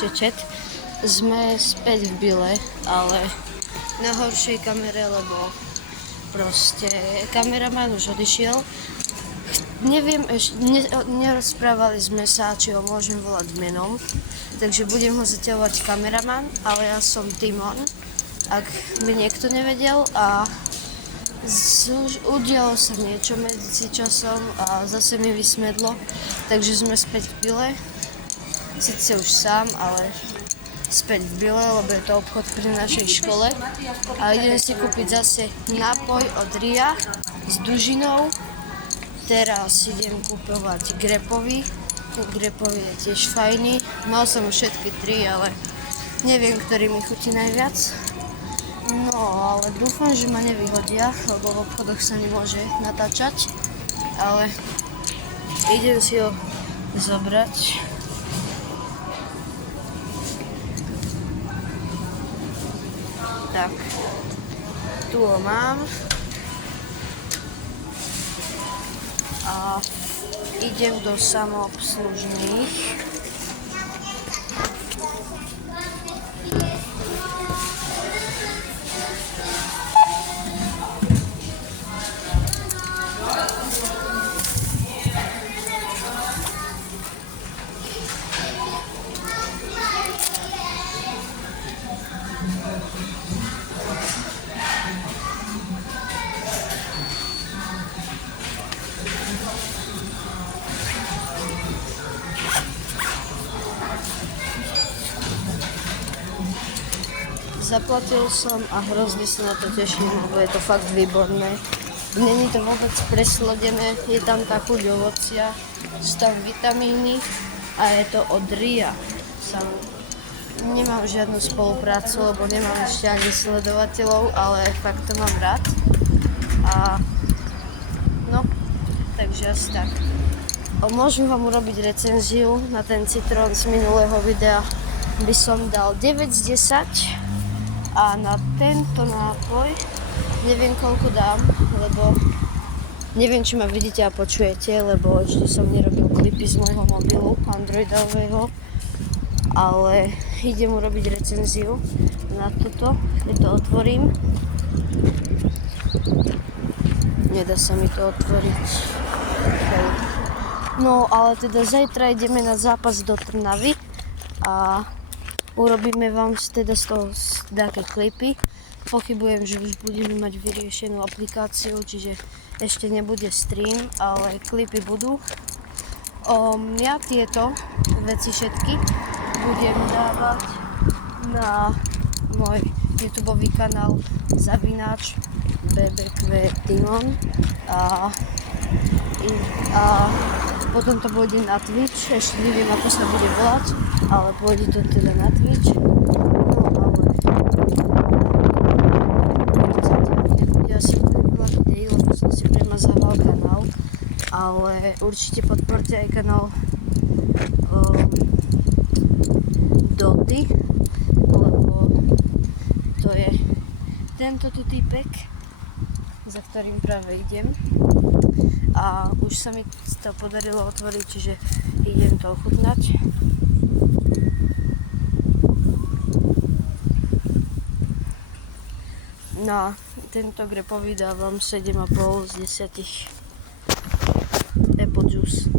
Ahojte chat. Sme späť v Bile, ale na horšej kamere, lebo proste kameraman už odišiel. Neviem, nerozprávali sme sa, či ho môžem volať menom, takže budem ho zatiaľ volať kameraman, ale ja som Timon, ak by niekto nevedel, a udialo sa niečo medzi časom a zase mi vysmedlo, takže sme späť v Bile. Sice už sám, ale späť v Bile, lebo je to obchod pri našej škole. A idem si kúpiť zase nápoj od Ria s dužinou. Teraz idem kúpovať Grepovi. Grepovi je tiež fajný. Mal som už všetky tri, ale neviem, ktorý mi chutí najviac. No, ale dúfam, že ma nevyhodia, lebo v obchodoch sa nemôže natáčať. Ale idem si ho zobrať. Tak, tu ho mám. A idem do samoobslužných. Zaplatil som a hrozne sa na to teším, lebo je to fakt výborné. Není to vôbec preslodené, je tam tá chuť ovocia, sú tam vitamíny a je to od Ria. Nemám žiadnu spoluprácu, lebo nemám ešte ani sledovateľov, ale fakt to mám rád. A no, takže asi tak. Môžem vám urobiť recenziu na ten citrón z minulého videa. By som dal 9 z 10. A na tento nápoj neviem koľko dám, lebo neviem, či ma vidíte a počujete, lebo ešte som nerobil klipy z môjho mobilu androidového, ale idem urobiť recenziu na toto, keď to otvorím. Nedá sa mi to otvoriť. No, ale teda zajtra ideme na zápas do Trnavy a urobíme vám teda z toho nejaké klipy. Pochybujem, že už budeme mať vyriešenú aplikáciu, čiže ešte nebude stream, ale klipy budú. Ja tieto veci všetky budem dávať na môj YouTubeový kanál @ BBQ Timon a potom to pôjde na Twitch, ešte neviem, ako sa bude volať, ale pôjde to teda na Twitch. Ja si budem veľa videí, lebo som si premazával kanál, ale určite podporte aj kanál Doty, lebo to je tento tu týpek, za ktorým práve idem. A už sa mi to podarilo otvoriť, čiže idem to ochutnať. Na tento Grepovi dávam 7,5 z 10 apple juice.